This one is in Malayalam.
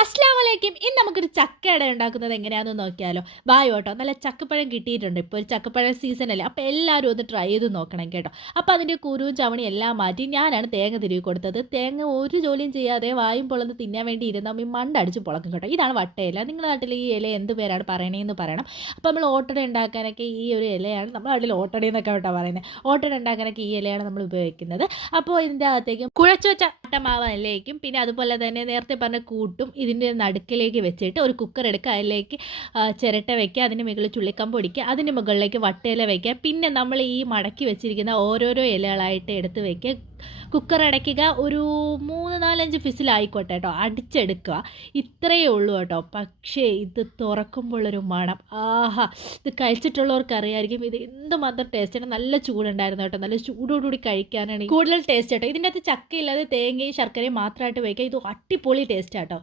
അസ്സലാമലൈക്കും. ഇന്ന് നമുക്കൊരു ചക്കയട ഉണ്ടാക്കുന്നത് എങ്ങനെയാണെന്ന് നോക്കിയാലോ? വായോ കേട്ടോ. നല്ല ചക്കപ്പഴം കിട്ടിയിട്ടുണ്ട്. ഇപ്പോൾ ഒരു ചക്കപ്പഴം സീസണല്ലേ. അപ്പോൾ എല്ലാവരും ഒന്ന് ട്രൈ ചെയ്ത് നോക്കണം കേട്ടോ. അപ്പോൾ അതിൻ്റെ കുരുവും ചവണിയും എല്ലാം മാറ്റി ഞാനാണ് തേങ്ങ തിരുവി കൊടുത്തത്. തേങ്ങ ഒരു ജോലിയും ചെയ്യാതെ വായും പൊളന്ന് തിന്നാൻ വേണ്ടി ഇരുന്ന ഈ മണ്ടടിച്ച് പൊളക്കും കേട്ടോ. ഇതാണ് വട്ടയില. നിങ്ങളുടെ നാട്ടിൽ ഈ ഇല എന്ത് പേരാണ് പറയണതെന്ന് പറയണം. അപ്പോൾ നമ്മൾ ഓട്ടട ഉണ്ടാക്കാനൊക്കെ ഈ ഒരു ഇലയാണ് നമ്മുടെ നാട്ടിൽ ഓട്ടട എന്നൊക്കെ കേട്ടോ പറയുന്നത്. ഓട്ടട ഉണ്ടാക്കാനൊക്കെ ഈ ഇലയാണ് നമ്മൾ ഉപയോഗിക്കുന്നത്. അപ്പോൾ ഇതിൻ്റെ അകത്തേക്കും കുഴച്ച് വെച്ച ആട്ടമാവ് അതിലേക്കും പിന്നെ അതുപോലെ തന്നെ നേരത്തെ പറഞ്ഞ കൂട്ടും ഇതിൻ്റെ നടുക്കിലേക്ക് വെച്ചിട്ട് ഒരു കുക്കർ എടുക്കുക. അതിലേക്ക് ചിരട്ട വയ്ക്കുക. അതിന് മുകളിൽ ചുള്ളിക്കമ്പ് ഒടിക്കുക. അതിന് മുകളിലേക്ക് വട്ടയില വയ്ക്കുക. പിന്നെ നമ്മൾ ഈ മടക്കി വെച്ചിരിക്കുന്ന ഓരോരോ ഇലകളായിട്ട് എടുത്ത് വയ്ക്കുക. കുക്കർ അടയ്ക്കുക. ഒരു 3-4-5 ഫിസിലായിക്കോട്ടെ കേട്ടോ. അടിച്ചെടുക്കുക. ഇത്രയേ ഉള്ളൂ കേട്ടോ. പക്ഷേ ഇത് തുറക്കുമ്പോഴൊരു മണം, ആഹാ! ഇത് കഴിച്ചിട്ടുള്ളവർക്ക് അറിയായിരിക്കും ഇത് എന്തുമാത്രം ടേസ്റ്റാണ്. നല്ല ചൂടുണ്ടായിരുന്നു കേട്ടോ. നല്ല ചൂടോടുകൂടി കഴിക്കാനാണ് കൂടുതൽ ടേസ്റ്റ് കേട്ടോ. ഇതിൻ്റെ അകത്ത് ചക്കയില്ലാതെ തേങ്ങയും ശർക്കരയും മാത്രമായിട്ട് വയ്ക്കുക. ഇത് അടിപൊളി ടേസ്റ്റ് കേട്ടോ.